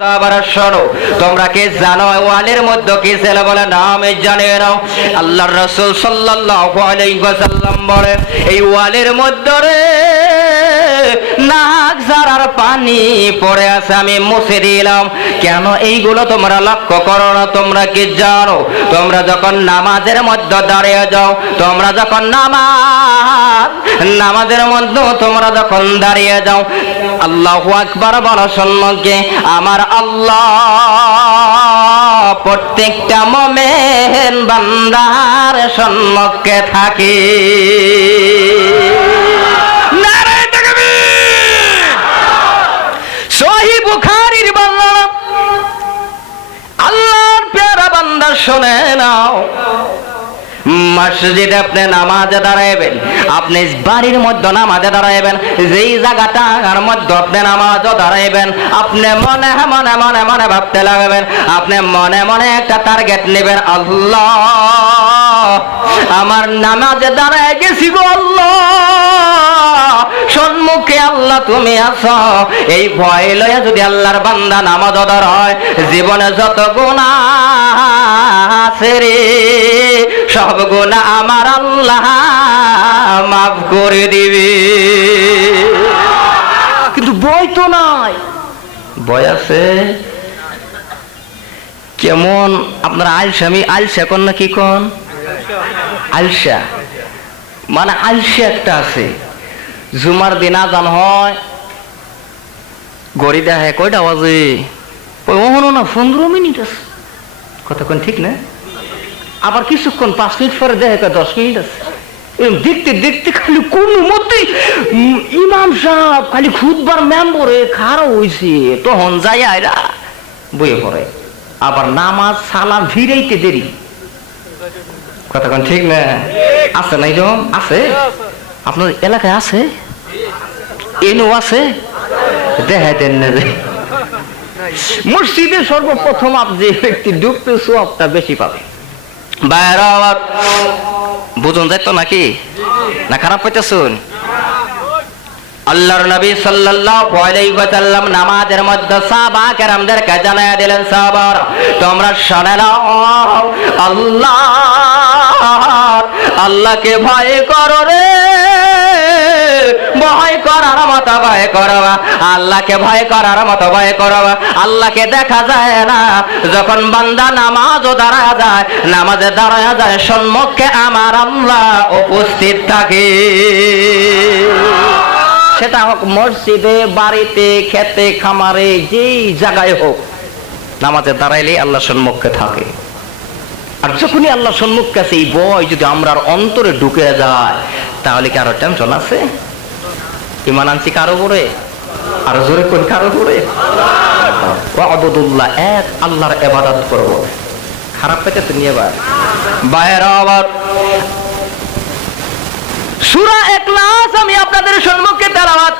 শোনো, তোমরা কি জানো ওয়ালের মধ্যে কি ছিল বলে নাম জানি না। আল্লাহর রাসূল সাল্লাল্লাহু আলাইহি ওয়াসাল্লাম বলে, এই ওয়ালের মধ্যে রে নাক জারার পানি পড়ে আছে, আমি মুছে দিলাম। কেন এইগুলো তোমরা লক্ষ্য করো না? তোমরা কি জানো? তোমরা যখন নামাজের মধ্যে দাঁড়িয়ে যাও, তোমরা যখন নামাজ, নামাজের মধ্যে তোমরা যখন দাঁড়িয়ে যাও, আল্লাহু আকবার বলো সম্মুখে আমার আল্লাহ প্রত্যেকটা মোমেন বান্দার সম্মুখে থাকে। মসজিদে আপনি নামাজে দাঁড়াইবেন, আপনি বাড়ির মধ্যে নামাজে দাঁড়াইবেন, যেই জায়গাটার মধ্যে আপনি নামাজও দাঁড়াইবেন, আপনি মনে মনে মনে মনে ভাবতে লাগবেন, আপনি মনে মনে একটা টার্গেট নেবেন, আল্লাহ। আমার নামাজে দাঁড়ায় গেছি গো আল্লাহ। সম্মুখে আল্লাহ তুমি আছো। এই ভয় লয়ে যদি আল্লাহর বান্দা নামাজ হয়, জীবনে যত গুণা আছে রে, সব গুণা আমার আল্লাহ মাফ করে দিবে। কিন্তু বই তো নাই। বই আছে? কেমন? আপনার আলসা আমি আলসা কন না কি কন? আলসা। মানে আলসা একটা আছে। জুমার দিন আজান হয়। গড়ি দেখে কয়টা বাজে? ওহনো না পনেরো মিনিট আছে। কতক্ষণ ঠিক না? আবার কিছুক্ষণ পাঁচ মিনিট পরে দেখে দশ মিনিট আছে। এরকম দেখতে দেখতে খালি কোন উম, ইমাম সাহেব খালি খুদবার মেম্বরে খারাপ হয়েছে তখন যাই আয়রা বইয়ে পড়ে। আবার নামাজ সালাম ভিড়াইতে দেরি। কতক্ষণ ঠিক না? আছে নাই যখন আছে? আপনার এলাকায় আছে? এনো আছে? দেখাই দেন না যে। মসজিদে সর্বপ্রথম আপ যে ব্যক্তি ডুবতে সোয়াবটা বেশি পাবে। বাইরে আবার বুঝুন যাইতো নাকি? না খারাপ পাইতেছুন আল্লাহর নবী সাল্লাল্লাহু আলাইহি ওয়াসাল্লাম নামাজের মধ্যে সাহাবা কেরামদেরকে জানায়া দিলেন, সাহাবার, তোমরা শুনে নাও, আল্লাহ, আল্লাহকে ভয় করো রে। ভয় করার মতো ভয় করবা আল্লাহকে ভয় করার মতো ভয় করবা আল্লাহকে দেখা যায় না, যখন বান্দা নামাজও দাঁড়া যায়, নামাজে দাঁড়ায় যায়, সম্মুখে আমার আল্লাহ উপস্থিত থাকে। সেটা হোক মসজিদে, বাড়িতে, খেতে, খামারে, যেই জায়গায় হোক, নামাজে দাঁড়াইলে আল্লাহ সম্মুখে থাকে। আর যখনই আল্লাহ সম্মুখে আছে, এই বয় যদি আমরার অন্তরে ঢুকে যায়, তাহলে কি আরও টেনশন আছে? ইমান আনছি কারও করে আর জোরে কোন কারও করে আবদুল্লাহ এক আল্লাহর এবাদত করব। খারাপ পেতে তুমি এবার বাইরে আবার সুরা একলাস আমি আপনাদের সম্মুখে তেলাওয়াত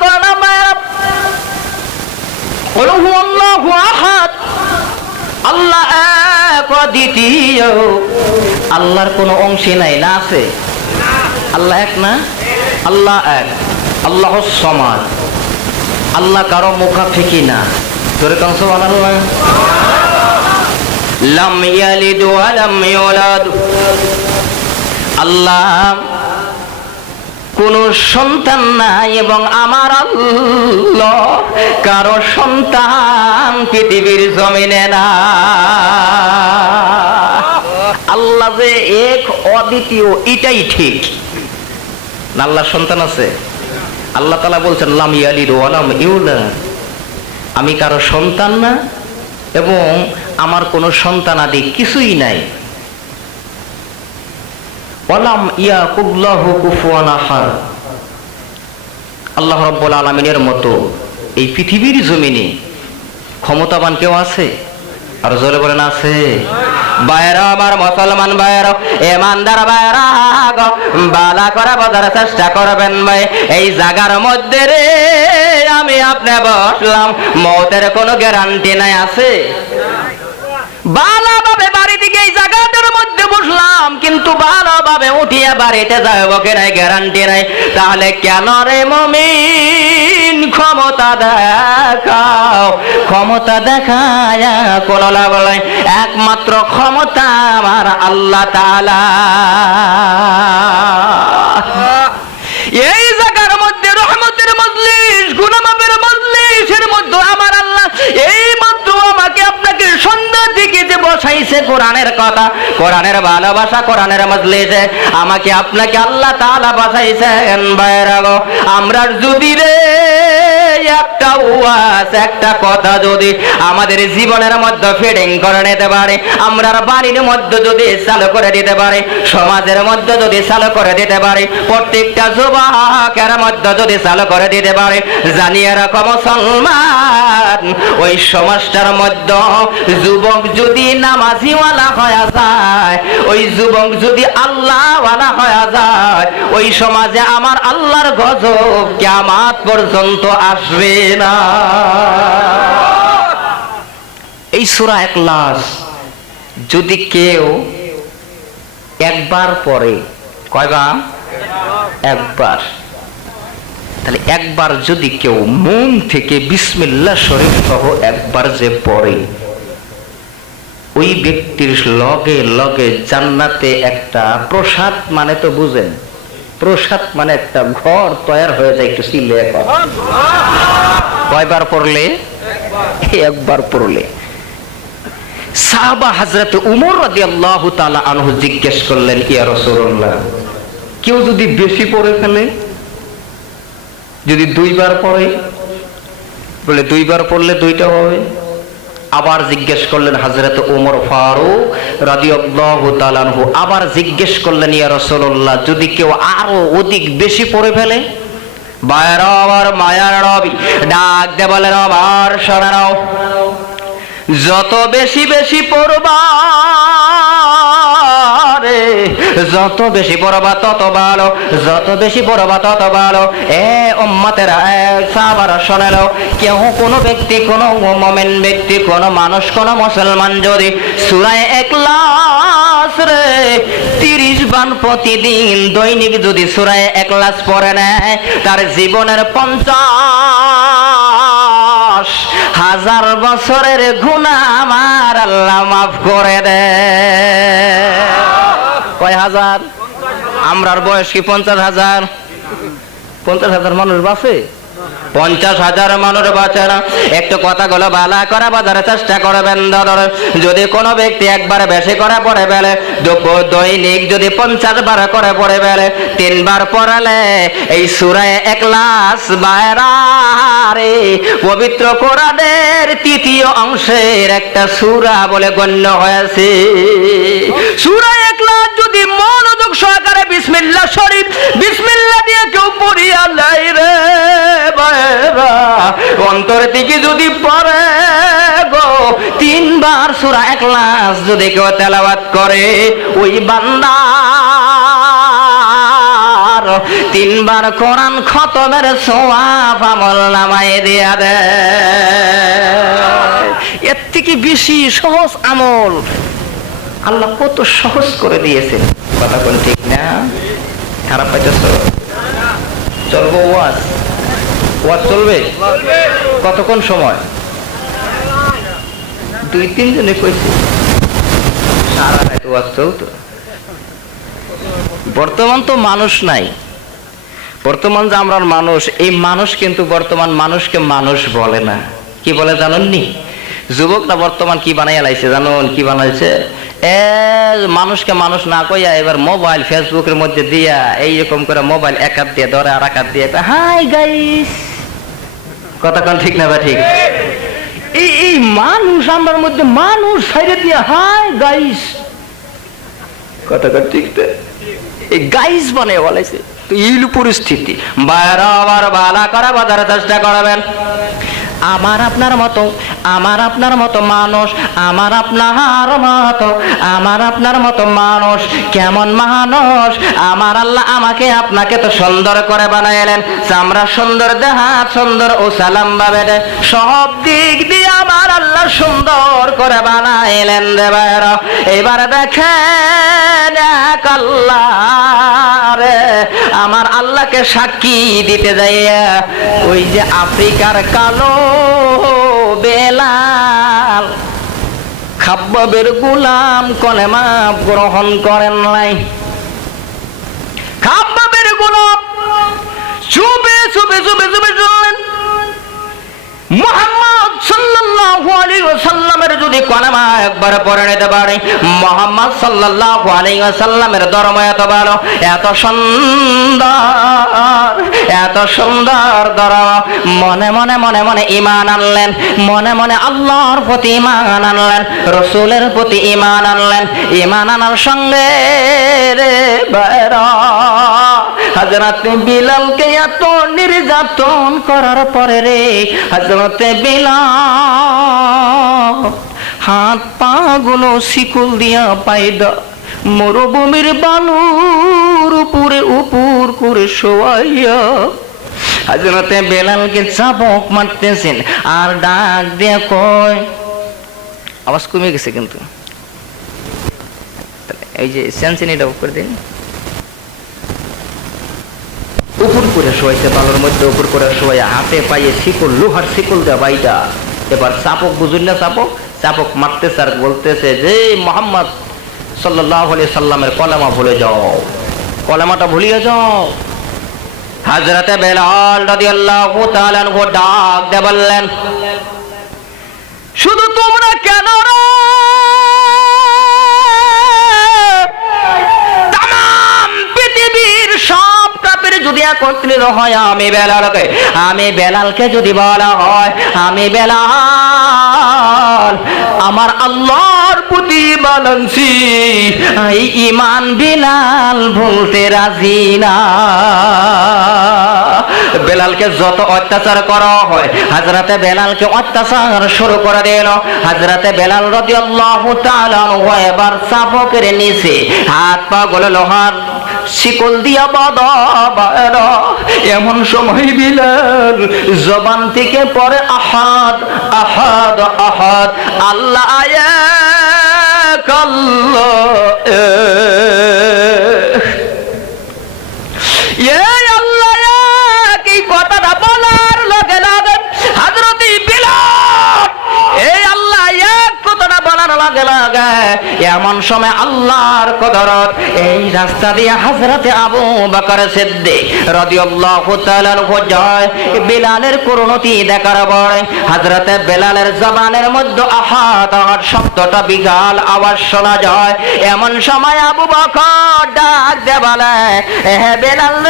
হু আহাদ। আল্লাহ এক দ্বিতীয় আল্লাহর কোনো অংশে নাই, না আছে? আল্লাহ এক না? আল্লাহ এক। আল্লাহ সমাজ আল্লাহ কারও মুখাফিকি না। তোর কান আল্লাহ লাম ইয়ালিদ ওয়া লাম ইউলাদ। আল্লাহ কোন সন্তান নাই এবং আমার আল্লাহ কারও সন্তান পৃথিবীর জমিনে না আল্লাহ যে এক অদ্বিতীয়, এটাই ঠিক। না, আল্লাহর সন্তান আছে? আল্লাহ তালা বলছেন, লাম ইয়ালিদ ওয়ালাম ইউলাদ। আমি কারও সন্তান না এবং আমার কোনো সন্তান আদি কিছুই নাই। ওয়ালাম ইয়া কুল্লাহু কুফুয়ান আহাদ। আল্লাহ রাব্বুল আলামিনের মতো এই পৃথিবীর জমিনে ক্ষমতাবান কেউ আছে? আর জোরে বলেন, আছে। বাইরা আমার মুসলমান বাইরা এমানদার বাইরা গো, বালা করা বোঝার চেষ্টা করবেন ভাই। এই জায়গার মধ্যে রে, আমি আপনি বসলাম, মতের কোনো গ্যারান্টি নাই, আছে? বালা ভাবে বাড়ি দিকে এই মধ্যে বসলাম, কিন্তু ভালোভাবে উঠিয়ে বাড়িতে যাব নাই গ্যারান্টি নাই। তাহলে কেন রে মমিন ক্ষমতা দেখাও? ক্ষমতা দেখায় লাভ নাই। একমাত্র ক্ষমতা আমার আল্লাহ তাআলা। এই জায়গার মধ্যে রহমতের মজলিস, গুনামাপের মজলিসের মধ্যে আমার আল্লাহ এই মাত্র আমাকে আপনাকে সন্ধ্যা থেকে যে বসাইছে কোরআনের কথা, কোরআনের ভালোবাসা, কোরআনের মজলিসে। আমাকে আপনাকে আল্লাহ তাআলা বসাইছেন বাইরাগো আমরা যদি রে একটা একটা কথা যদি আমাদের জীবনের মধ্যে করে নিতে পারে আমরা বাড়ির মধ্যে যদি চালু করে দিতে পারে, সমাজের মধ্যে যদি চালু করে দিতে পারে, প্রত্যেকটা যুবকের মধ্যে যদি চালু করে দিতে পারে ওই সমাজটার মধ্যে যুবক যদি নামাজিওয়ালা হয়ে যায়, ওই যুবক যদি আল্লাহওয়ালা হয়ে যায়, ওই সমাজে আমার আল্লাহর গজব কিয়ামাত পর্যন্ত আসবে না। এই সূরা একলাস যদি কেউ একবার পড়ে, কয়বার? একবার। তাহলে একবার যদি কেউ মন থেকে বিসমিল্লাহ শরীফ সহ একবার যে পড়ে, ওই ব্যক্তির লগে লগে জান্নাতে একটা প্রসাদ মানে তো বুঝেন প্রসাদ মানে একটা ঘর তৈরি হয়ে যায় একটু সিলে কয়বার পড়লে? একবার পড়লে। সাহাবা হাজরত উমর রাদিয়াল্লাহু তাআলা আনহু জিজ্ঞেস করলেন, ইয়া রাসূলুল্লাহ, কেউ যদি বেশি পড়ে ফেলে? যদি দুইবার পড়ে? বলে, দুইবার পড়লে দুইটা হবে। আবার জিজ্ঞেস করলেন হাজরত ওমর ফারুক রাদিয়াল্লাহু তাআলা আবার জিজ্ঞেস করলেন, ইয়া রাসূলুল্লাহ, যদি কেউ আরও অধিক বেশি পড়ে ফেলে? বায়রা আবার মায়ার রবি, ডাক দে বলেন আবার শোনাও যত বেশি বেশি পড়বা রে যত বেশি পড়বা, তত ভালো। যত বেশি পড়বা, তত ভালো। এ উম্মতেরা, এ সাহাবারা শোনালো কেউ কোনো ব্যক্তি, কোনো মোমেন ব্যক্তি, কোনো মানুষ, কোনো মুসলমান যদি সুরায় একলাস রে তিরিশ বান প্রতিদিন দৈনিক যদি সুরায় একলাস পড়ে নেয়, তার জীবনের পঞ্চাশ হাজার বছরের গুণা আমার আল্লাহ মাফ করে দে কয় হাজার? আমরার বয়স কি পঞ্চাশ হাজার? পঞ্চাশ হাজার মানুষ বাঁচে? পঞ্চাশ হাজার মানুষ বাঁচে না। একটু কথাগুলো বালা করে বাজার চেষ্টা করবেন, দাদর। যদি কোনো ব্যক্তি একবার বেশি করে পড়ে দুপুর দৈনিক যদি পঞ্চাশ বার করে পড়ে ফেলে, তিনবার পড়ালে এই সুরায় একলাস বাইরে পবিত্র কোরআনের তৃতীয় অংশের একটা সুরা বলে গণ্য হয়েছে। সুরা একলাস যদি মনোযোগ সহকারে বিসমিল্লাহ শরীফ, বিসমিল্লাহ দিয়ে কেউ পড়িয়া লাই রে। অন্তর থেকে যদি পড়ে গো, তিনবার সুরা একলাস যদি কেউ তেলাওয়াত করে, ওই বান্দা তিনবার কোরআন খতমের সোয়াব আমল নামায় দিয়া দে। এর থেকে বেশি সহজ আমল আল্লাহ কত সহজ করে দিয়েছে কথা কোন ঠিক না? খারাপ পাইতেছ চলবো ওয়াজ। ওয়াজ চলবে? কতক্ষণ সময়? দুই তিন জনে কইছে। সারা রাত ওয়াজ চলতো। বর্তমান তো মানুষ নাই। বর্তমান যে আমরা মানুষ, এই মানুষ কিন্তু বর্তমান মানুষকে মানুষ বলে না। কি বলে জানেননি? যুবকরা বর্তমান কি বানাইয়া লাইছে জানুন? কি বানাইছে? এ, মানুষকে মানুষ না কইয়া এবার মোবাইল, ফেসবুকের মধ্যে দিয়া, এইরকম করে মোবাইল এক হাত দিয়ে ধরে আর এক হাত দিয়ে হাই গাইস! কতক্ষণ ঠিক না বা ঠিক? এই এই মানুষ আমার মধ্যে মানুষ সাইরে দিয়ে হাই গাইস। কতক্ষণ ঠিক এই গাইস বনে বলেছে তো এই পরিস্থিতি। বাইরে আবার বালা করা বাজারে চেষ্টা করবেন। আমার আপনার মতো, আমার আপনার মতো মানুষ, আমার আপনার মতো, আমার আপনার মতো মানুষ, কেমন মানুষ? আমার আল্লাহ আমাকে আপনাকে তো সুন্দর করে বানাইলেন। চামড়া সুন্দর দেহাত সুন্দর ও সালাম বাবে। সব দিক দিয়ে আমার আল্লাহ সুন্দর করে বানাইলেন দেবার এবার দেখেন এক আল্লাহ। রে, আমার আল্লাহকে সাক্ষী দিতে যাইয়া ওই যে আফ্রিকার কালো বেলাল খাব্বাবের গুলাম কলেমা গ্রহণ করেন নাই। খাব্বাবের গুলাম চুপে চুপে চুপে চুপে চললেন। মোহাম্মদ যদি একবার এত এত এত সুন্দর মনে মনে মনে মনে ঈমান আনলেন, মনে মনে আল্লাহর প্রতি ঈমান আনলেন, রসুলের প্রতি ইমান আনলেন ইমান আনার সঙ্গে রে বাইরা হাজরাতে বিলালকে এত নির্যাতন করার পরে রে হাজরাতে বিলাল হাত পা গুলো শিকুল দিয়া পাইদা মরুভূমির বালুর উপরে উপর করে শোয়াইয়া হাজরতে বেলালকে চাপক মারতেছেন, আর ডাক দিয়ে কয়, আওয়াজ কমে গেছে কিন্তু। এই যে সেন্সিনিটা করে দিন উপর করে শোয়াইছে, বালুর মধ্যে উপর করে শোয়াই হাতে পায়ে শিকল, লোহার শিকল দেওয়া বাইটা। এবার চাপক বুঝুন না চাপক? চাপক মারতেছে আর বলতেছে যে, মোহাম্মদ সাল্লাহ সাল্লামের কলামা ভুলে যাও। কলামাটা ভুলিয়ে যাও। হাজরাতে বেলাল রাদিয়াল্লাহু তাআলা ডাক দিয়ে বললেন, শুধু তোমরা কেন যদি একত্রিত হয়, আমি বেলালকে আমি বেলালকে যদি বলা হয়, আমি বেলাল, আমার আল্লাহর প্রতি বালান্সি এই ইমান বিলাল বলতে রাজি না। বেলালকে যত অত্যাচার করা হয়, হাজরাতে বেলালকে অত্যাচার শুরু করে দিল। হাজরাতে বেলাল তাআলা আনহু এবার চাপকের নিচে হাত পা গুলো লোহার শিকল দিয়া বাঁধা। এমন সময় বিলাল জবান থেকে পরে আহাদ আহাদ আহাদ, আল্লাহ আয়াক আল্লাহ এক। এই আল্লাহ এক, এই কথাটা বলার লগে লগে হাজরতি বিলাল এই আল্লাহ এক কথাটা লগে এমন সময় আল্লাহর কদরত এই রাস্তা দিয়ে হাজরতে আবু বকর বিলালের করুণতি দেখার হাজরতে বেলালের জবানের মধ্যে আহাত শব্দটা বিগাল আওয়াজ শোনা যায়। এমন সময় আবু বকর ডাক দে বলে হে বেলাল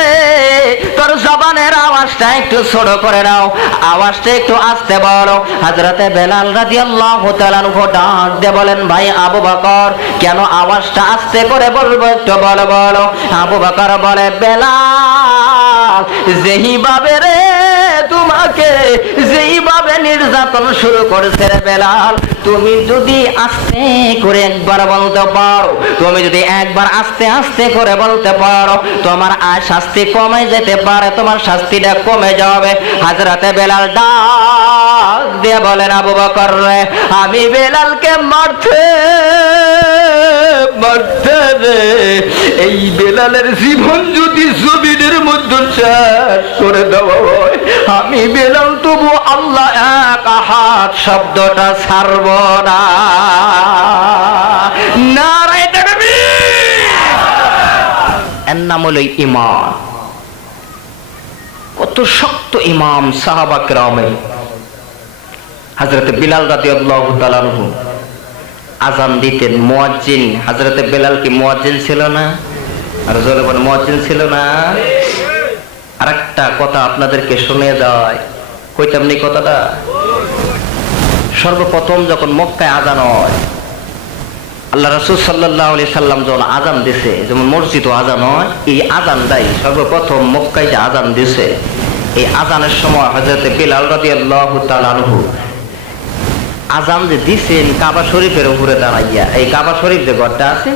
তোর জবানের আওয়াজটা একটু ছোট করে নাও, আওয়াজটা একটু আস্তে বলো। হাজরতে বেলাল রাদিয়াল্লাহু তাআলা আনহু ডাক দে বলেন ভাই আবু বকর, কেন আওয়াজটা আস্তে করে বলব একটু বলো বলো? আবু বকর বলে, বেলাল, যেই ভাবে রে তোমাকে যেইভাবে নির্যাতন শুরু করেছে রে বেলাল, তুমি যদি আস্তে করে একবার বলতে পারো, তুমি যদি একবার আস্তে আস্তে করে বলতে পারো, তোমার আর শাস্তি কমে যেতে পারে, তোমার শাস্তিটা কমে যাবে। হাজরাতে বেলাল ডাক দিয়ে বলেন আবু বকর রে, আমি বেলালকে মারতে মারতে রে। এই বেলালের জীবন যদি জমিনের মধ্যে শেষ করে দেওয়া হয়, আমি বেলাল তবু আল্লাহ এক আহাত শব্দটা ছাড়ব না। এর নাম হলো ইমান কত শক্ত ইমাম সাহাবা কেরামে হাজরতে বিলাল রাতি আল্লাহ আজান দিতেন, মুয়াজ্জিন। হাজরতে বেলাল কি মুয়াজ্জিন ছিল না? আর জোরে বলে ছিল না? আরেকটা কথা আপনাদেরকে শুনে যায়। কইতাম নি কথাটা? সর্বপ্রথম যখন মক্কায় আজান হয়, আল্লাহ রসুল সাল্লাহ আলি সাল্লাম যখন আজান দিছে, যেমন মসজিদ আজান হয়, এই আজান আজানটাই সর্বপ্রথম মক্কায় যে আজান দিছে, এই আজানের সময় হজরতে বিলাল রাদি আল্লাহ তালানহু আজান যে দিছেন, কাবা শরীফের উপরে দাঁড়াইয়া। এই কাবা শরীফ যে ঘরটা আছে,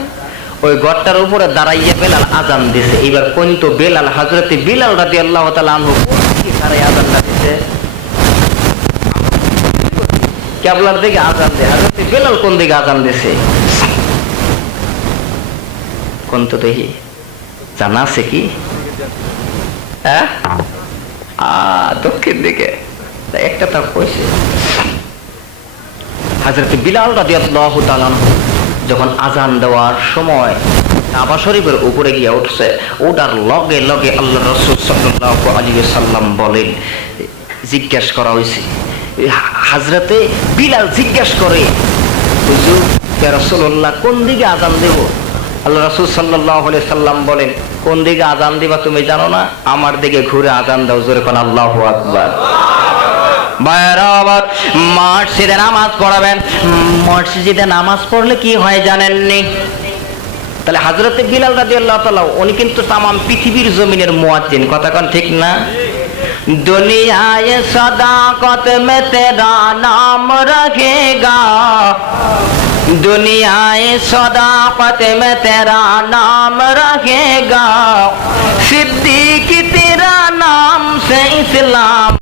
ওই ঘরটার উপরে দাঁড়াইয়া বেলাল আজান দিছে। এবার কোন তো বেলাল হজরতে বিলাল রাদি আল্লাহ তালানহু তারা এই আজানটা দিছে? কেবলার দিকে আজান দেয়। হজরতে বেলাল কোন দিকে আজান দিছে? কোন তো দেখি, জানা আছে কি? হ্যাঁ? দক্ষিণ দিকে। একটা তার কইছে। হাজরত বিলাল রাদিয়াল্লাহু তাআলা আনহু যখন আজান দেওয়ার সময় কাবা শরীফের উপরে গিয়ে উঠছে ওটার লগে লগে আল্লাহ রসুল সাল্লাল্লাহু আলাইহি সাল্লাম বলেন, জিজ্ঞেস করা হয়েছে হাজরতে বিলাল জিজ্ঞেস করে ইয়া কোন দিকে আজান দেব? আল্লাহ রসুল আলাইহি সাল্লাম বলেন, কোন দিকে আজান দিবা তুমি জানো না? আমার দিকে ঘুরে আজান দাও, জোরে কোন আল্লাহু আকবার। বায়রাবার মসজিদে নামাজ পড়াবেন মসজিদে নামাজ পড়লে কি হয় জানেননি তাহলে হাজরতে বিলাল রাজি আল্লাহ উনি কিন্তু তামাম পৃথিবীর জমিনের মুয়াজ্জিন কথা কোন ঠিক না দুনিয়ায় সদাকত মে তেরা নাম রখেগা दुनियाए सदाकत में तेरा नाम रहेगा सिद्दीक तेरा नाम से इस्लाम